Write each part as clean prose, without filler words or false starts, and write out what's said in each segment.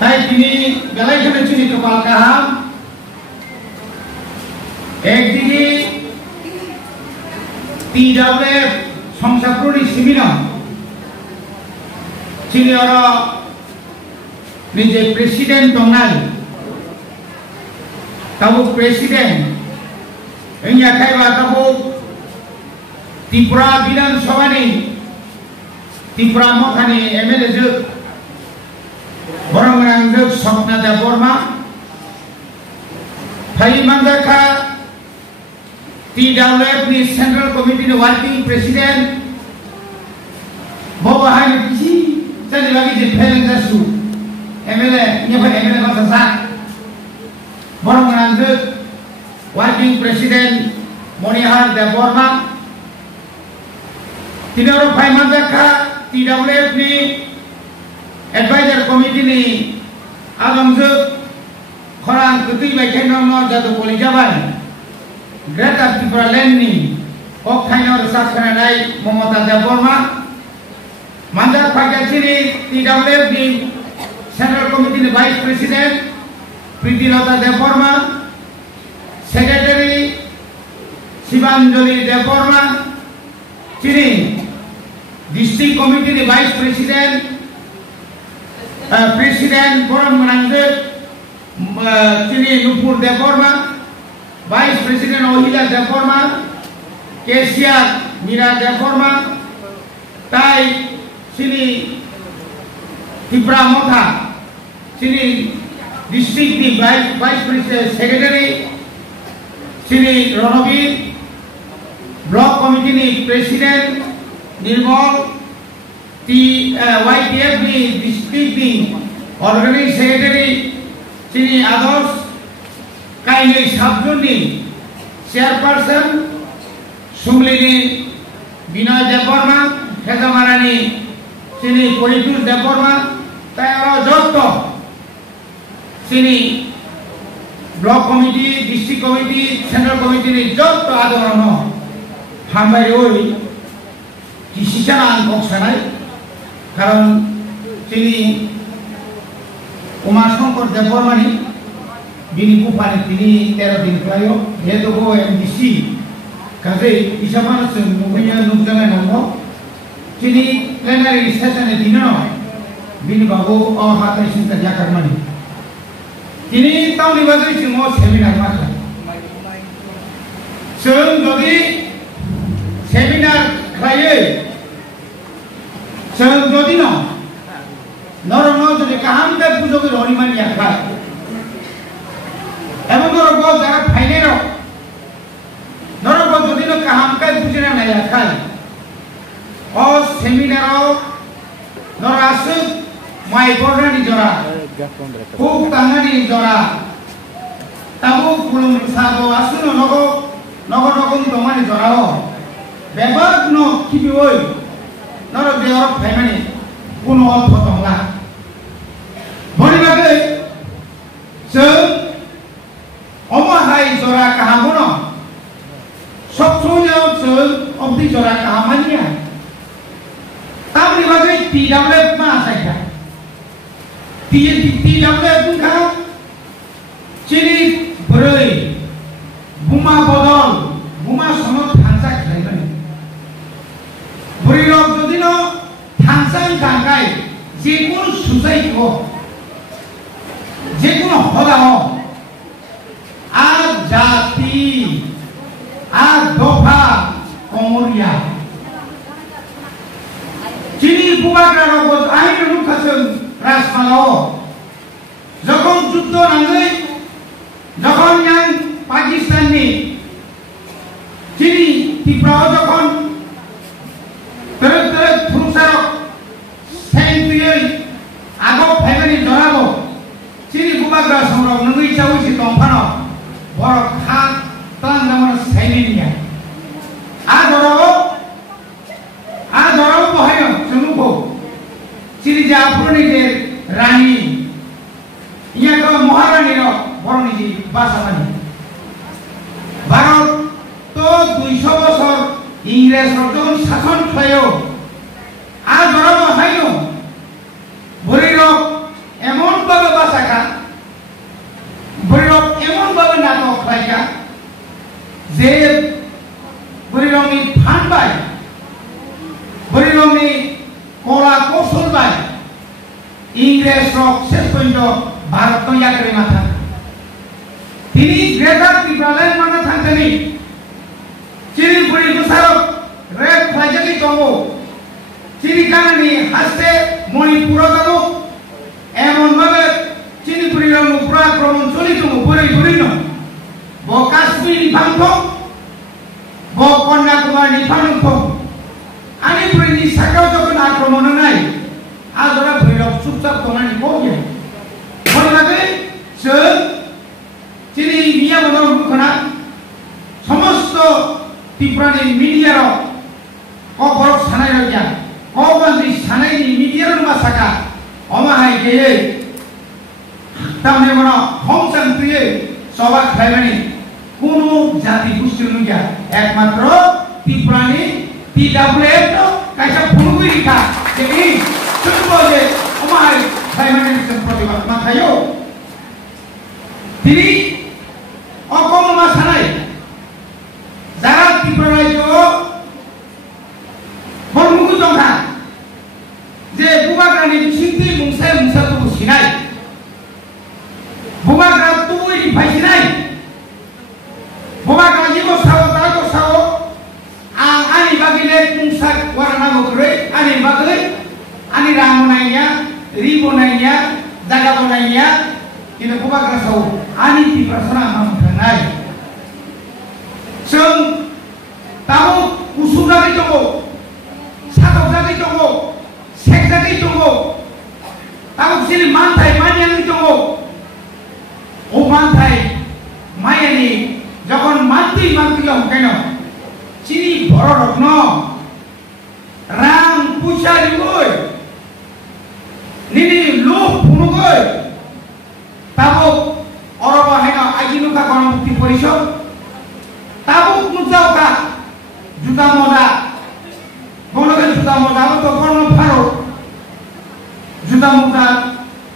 তাই তিনি বেলায় খেলে চিনি কপাল কাহাম একদিকে TWF সংসাপ্রনি সিমিনা চিনি নিজে প্রেসিডেন্ট দংনাই তাবো প্রেসিডেন্ট ইয়া খাইবা তাবো ত্রিপুরা বিধানসভানি ত্রিপুরা মথানি MLA जों বরংরাং जों স্বপ্না দেববর্মা ফাই মানজাখা TWF ni Central Committee ni Working President bawa hari kisi jadi lagi jadi pelenggar su MLA nyapa MLA masa sak borong nanti Working President Monihar Deborma tidak orang pai manjaka TWF ni Advisor Committee ni alam se korang ketui bagian nama jatuh polijaban Greater Tripura Land ni ok khainor sakhanai Mamata Deborma manjak pakai sini TWF ni Central Committee ni Vice President Pritilata Deborma Secretary Sibanjoli Deborma sini District Committee ni Vice President President Borong Menanjak sini Nupur Deborma Vice President Ohila Deborma, Kesiat Mira Deborma, Tai sini Tripura Motha, sini District ni Vice President Secretary, sini Ronobir, Block Committee ni President Nirmal, YTF ni District ni Organizing Secretary, sini Ados. Kaini Sabjuni Chairperson Sumlini Binoy Deborma Hedamarani sini Politur Deborma Tayaro Jotto sini Block Committee, District Committee, Central Committee ni Jotto Adorono Hambai Oi Kisisana Angkoksanai Karon sini Umar Shankar Deborma ni bini bupani tini 13 din klayo yedo go MDC kaze isama se muhinya nukjana namo tini plenary session e dino bini bago o hata sinta jakar mani tini tauni bago simo seminar mata sung jodi seminar khaye sung jodi no norono jodi kaham te pujo ke roni yakha एवं नोर को जरा फाइने रो नोर को जो दिन काम का पूछना नहीं आता और सेमिनार नोर आसु माय बोर्डर नि जरा खूब तंगा नि जरा ताबु कुलुम सागो आसु नगो नगो नगो नि दमानि जरा हो बेबाग नो किबि ओय नोर देवर फाइमानि कुनो अर्थ दंला बनि बागे जों Omahai jora kahamono, soksonya sel obdi jora kahamanya. Tapi bagai TWF mah saja. TWF pun kah, ciri berai, buma bodol, buma sonot hansak lagi. Beri rok jadi no hansak jangkai, jekun susai ko, jekun hoda ho. Jati Doha Komoria Cini Bubagra Robot Akhir Lukasen Rasmalo Jokon Juddo Nangai Jokon yang Pakistan ni Cini Tripura Jokon Terus Thurusarok Saintuyai Agok Family Dorabo Cini Bubagra Samrok Nungui Cawi Si Tompano Borok hak telah nama saininya. Adoro bohayo senuko. Ciri japur ni je rani. Ia kalau maharani ro borong ni bahasa mana? Barat to 200 বছর ইংরেজ রকম শাসন খায়ও আর বড় bohayo. Bori ro emon ভাবে যে বরিরংনি ফানবাই বরিরংনি কলা কৌশল by ইংরেজ রক শেষ পর্যন্ত ভারত ইয়াকরে মাথা তিনি গ্রেটার ত্রিপুরালেন মানে থাকতেনি চিনি বুড়ি গুসারক রেপ খাইজালি দङ চিরিকানানি হাসতে মণিপুর দङ এমন ভাবে চিনি বুড়ি রং পুরা আক্রমণ চলি দङ বুড়ি বুড়ি ন ব কাশ্মীর নিফাংথ ব কন্যাকুমারী নিফাংথ আনি বুড়িনি সাকাও যখন আক্রমণ নাই আজরা ভৈরব চুপচাপ তোমানি কবে বলবাগে সে চিনি মিয়া বদল মুখনা সমস্ত ত্রিপুরানি মিডিয়ার কবর সানাই রইয়া কবন্দি সানাইনি মিডিয়ার মাসাকা অমাহাই গেয়ে তামনে বড় হংসান প্রিয়ে সবা খাইবানি কোন জাতি গোষ্ঠী নইয়া একমাত্র ত্রিপুরানি TWF কাইসা ফুলগুই রিখা যে এই শুনবো যে অমাহাই খাইবানি প্রতিবাদ মাথায়ও তিনি অকমা সানাই যারা ত্রিপুরা রাজ্য বর্মুগু দংখা যে বুবাগ্রানি সিন্তি মুংসাই মুংসা তুবু সিনাই বুবাগ্রা তুবু রিফাই সিনাই বুবাগ্রা জিগো সাও তাগো সাও ani bagile muংসা warna gokre ani bagile ani ramonainya ribonainya jaga bonainya kita bubagra saw ani Tripura sana mamthanai जों ताबो उसुगारि दङ सादगारि दङ सेकगारि दङ ताबो सिरि मानथाय मानियानि दङ ও मानथाय मायानि যখন মানতি মানতি হকেন চিনি বড় রত্ন রাম পুষারি গই নিনি লোক ফুনু গই তাবো অরব হেন আইনুকা গণমুক্তি পরিষদ tabuk mujauka juta moda gonokan juta moda to kono pharo juta muda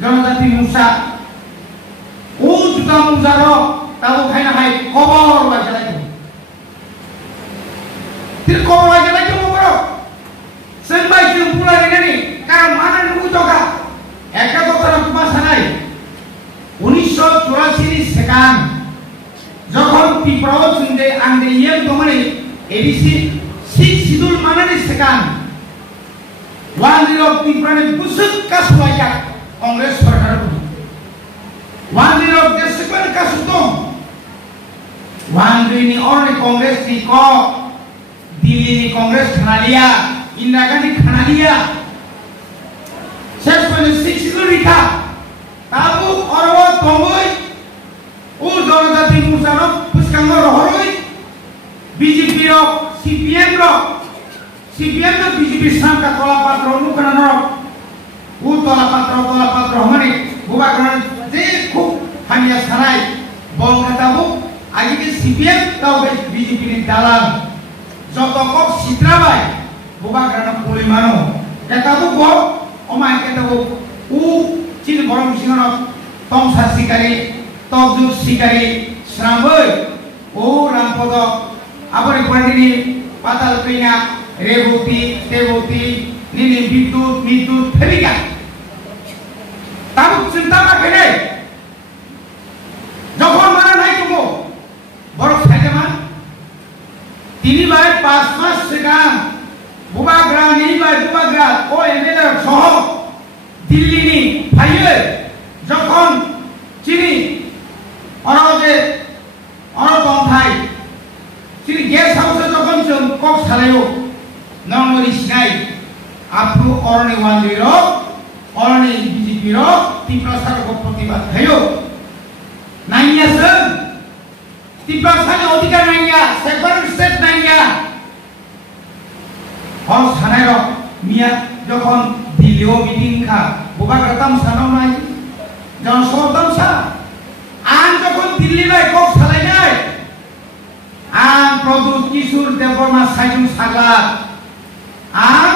janajati musa o juta mujaro tabu khaina hai kobor bajalai tir kobor bajalai to boro senbai tir pula regani karon mana nuku toka eka kotara kumasanai 1984 ni sekan যখন ত্রিপুরা চুন্দে আন্দে ইয়ের দমনে ADC 6 schedule মানানি সেকান ওয়ানদির অফ ত্রিপুরানে বুসুক কাসওয়াইয়া কংগ্রেস সরকার ওয়ানদির অফ দেশকন কাসুতম ওয়ানদিনি অরনে কংগ্রেস নি ক দিল্লি নি কংগ্রেস খানালিয়া ইন্দিরা গান্ধী খানালিয়া শেষ পর্যন্ত 6 শিডিউল রিখা তাবু অরব তমই ও জনজাতি মুসারক পুষ্কাঙ্গ রহরই বিজেপি র সিপিএম র বিজেপি সামকা তলাপাত্র অনুকরণ ও তলাপাত্র মানে বুবাগ্রান যে খুব হানিয়া সারাই বলকাতাবু আজকে সিপিএম তাও বিজেপি নি দালাল যত কক সিত্রাবাই বুবাগ্রান পরিমাণও কেতাবু গ অমাই কেতাবু ও চিন বরং সিংহ তংসা শিকারী তকজুক শিকারী শ্রামবই ও রামপদ আবরে পড়িনি পাতাল পেনা রেবতী দেবতী নিনি বিদ্যুৎ ফেরিকা তাবুক চিন্তা মাখেনে যখন মারা নাই তুমি বড় খাইতে মান তিনি বাই 5 মাস সেখান বুবাগ্রা নিবাই বুবাগ্রা ও এমএলএ সহ দিল্লি নি ফাইয়ে যখন চিনি অরজে অরতন্থাই চিনি গেস্ট হাউসে যখন কক সালাইও নংরি সিনাই আপু অরণি ওয়ান্দির অরণি বিজেপির ত্রিপুরা সরকার প্রতিবাদ হয়ো নাইয়াসন ত্রিপুরা সানে অধিকার নাইয়া সেকুলার স্টেট নাইয়া হল সানাইর মিয়া যখন দিল্লিও মিটিং খা বুবাগ্রাতাম সানাও নাই জনসভাতাম সা আন যখন দিল্লি বাই কক সালাই নাই আন প্রদূত কিশোর দেববর্মা সাইজুম সাগলা আন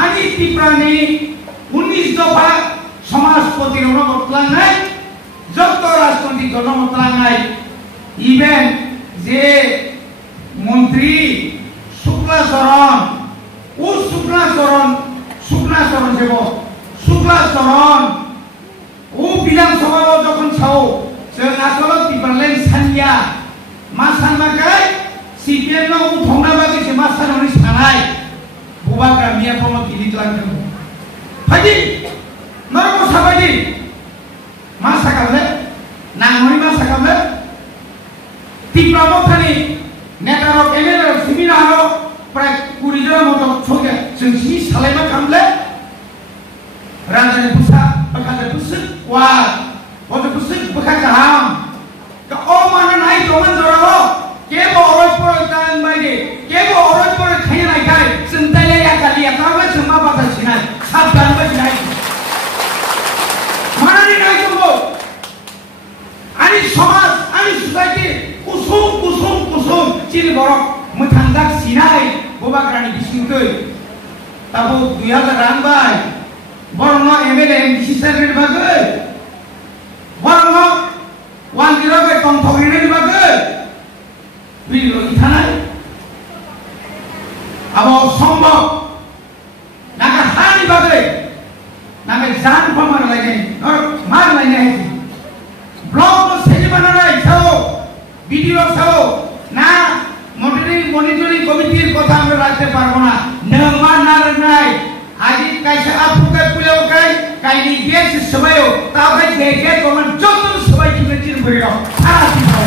আনি ত্রিপুরানি 19 দফা সমাজপতির অনুমতলাং নাই যত রাজনৈতিক অনুমতলাং নাই ইভেন যে মন্ত্রী শুক্লাচরণ ও শুক্লাচরণ যাব শুক্লাচরণ ও বিধানসভা যখন ছাও जों आसलो डिपार्टमेंट सानिया मा सानबाखाय सीपीएम नाव उथंना बागैसो मा साननानै सानाय बबा गामिया फनो गिलिदलांदों फायदि नरम साबायदि मा साखाबले नांगनि मा साखाबले तिप्रामथानि नेतारक एमएलए सिमिनारो प्राय 20 जन मत सगे जों सि सालायमा खामले राजानि पुसा बखादे पुसु वा Waktu pusing bukan kaham, ke mana naik roman dorong, kebo orang perutang bagi, kebo orang perut kaya naik kali, sentai ya kali ya, kalau cuma batas sinan, sabdan bagi naik. Mana ni naik tu? Ani somas, ani society, kusum, ciri borok, mentandak sinai, bobak rani bisingkui, tahu 2000 rambai, borno MLA MCSR ni bagai. Warna wanita ke tongtong ini dibagai, video ikanai, abang sombong, naga hani bagai, naga jangan pamar lagi, mar lagi, blog tu segi mana lagi, tahu, video tahu, na monitoring komite kota ambil rasa pargona, nama narai, aji kaisa apa kai pulau kai. Kaini biar sesuatu, tapi jejak komen jodoh sesuatu juga tidak beriau. Hati kau.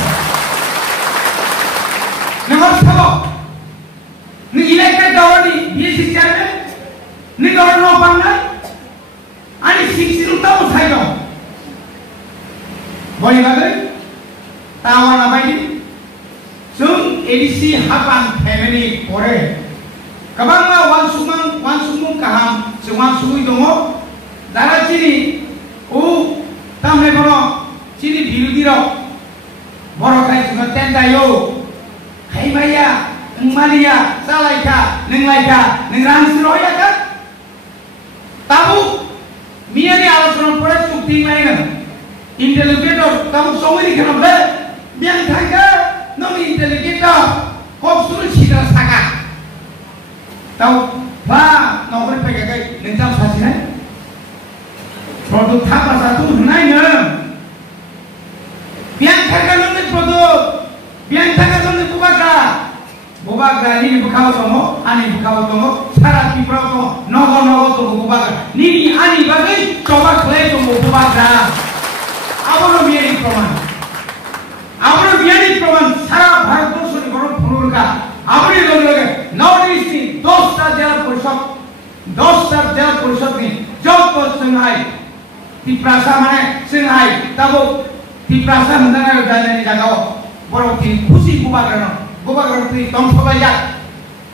Nengar siapa? Ni ilekat kawan ni, dia siapa? Ni kawan apa nak? Ani sisi utama saya. Boleh bagai? Tawan apa ini? Sung edisi hapan family kore. Kabang ma wan sumung kaham, semua sumui dongo. Darah sini, tamu bono, sini biru diro, bono kai cuma tenda yo, kai maya, Maria, Salaika, nengrang seroya kan? Tahu, mia ni alat bono pura sukti mana? Inteligentor, tahu semua ni kenapa? Biang thaga, non inteligentor, kau suruh cita saka. Tahu, nomor pegang nentam sahaja. Produk apa satu nanya, biang thaga nonde produk, biang thaga nonde bubaga ni bukaw tomo, ani bukaw tomo, sarat pipro tomo, nogo tomo bubaga, ni ani bagai coba klay tomo bubaga, abang biari proman, sarat Bharat Borso ni koron punurka, abang ni loge, North East ni 10 jala porishad ni, job kos sengai. Tiprasa mana sengai, tahu tiprasa hendaknya jalan ni jaga, borok ti khusi bubaga ti tong sobaya,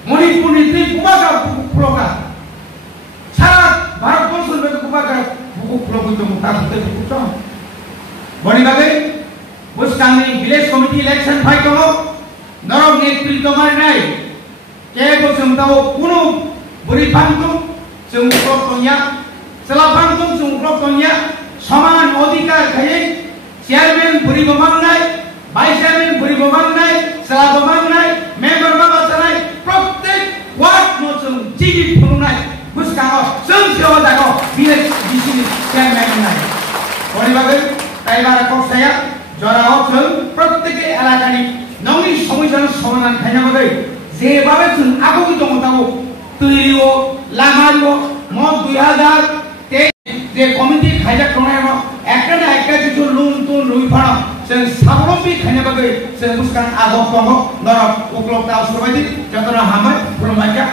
moni ti bubaga puloka, sarat Bharat Borso ni bubaga buku puloka itu muka itu buku. Boni bagai, bos kami village committee election fight kamu, norok netri tomar nai, kaya bos tahu kuno beri pantung, sungguh punya. Selapang tu sungguh punya saman odikar kaya chairman beri bemangai, vice chairman beri bemangai, selap bemangai, member bemangai, protek ward macam jadi penunai, bus kau sungguh jago bila di sini chairman bemangai. Boleh bagai, kaya kau saya juara option protek elakani, nongi solution solunan kaya bagai, sebab tu aku itu tahu tujuh lama mau 2000 যে committee খাইজা কোনায়নো একটা না একটা কিছু লুন তুন রুই ফাড়া সে সাবলম্বী খাইনা বাগে সে মুস্কান আগম কম নরক উপলব্ধ আসরবাদি যতনা হামায় পুরো মাইকা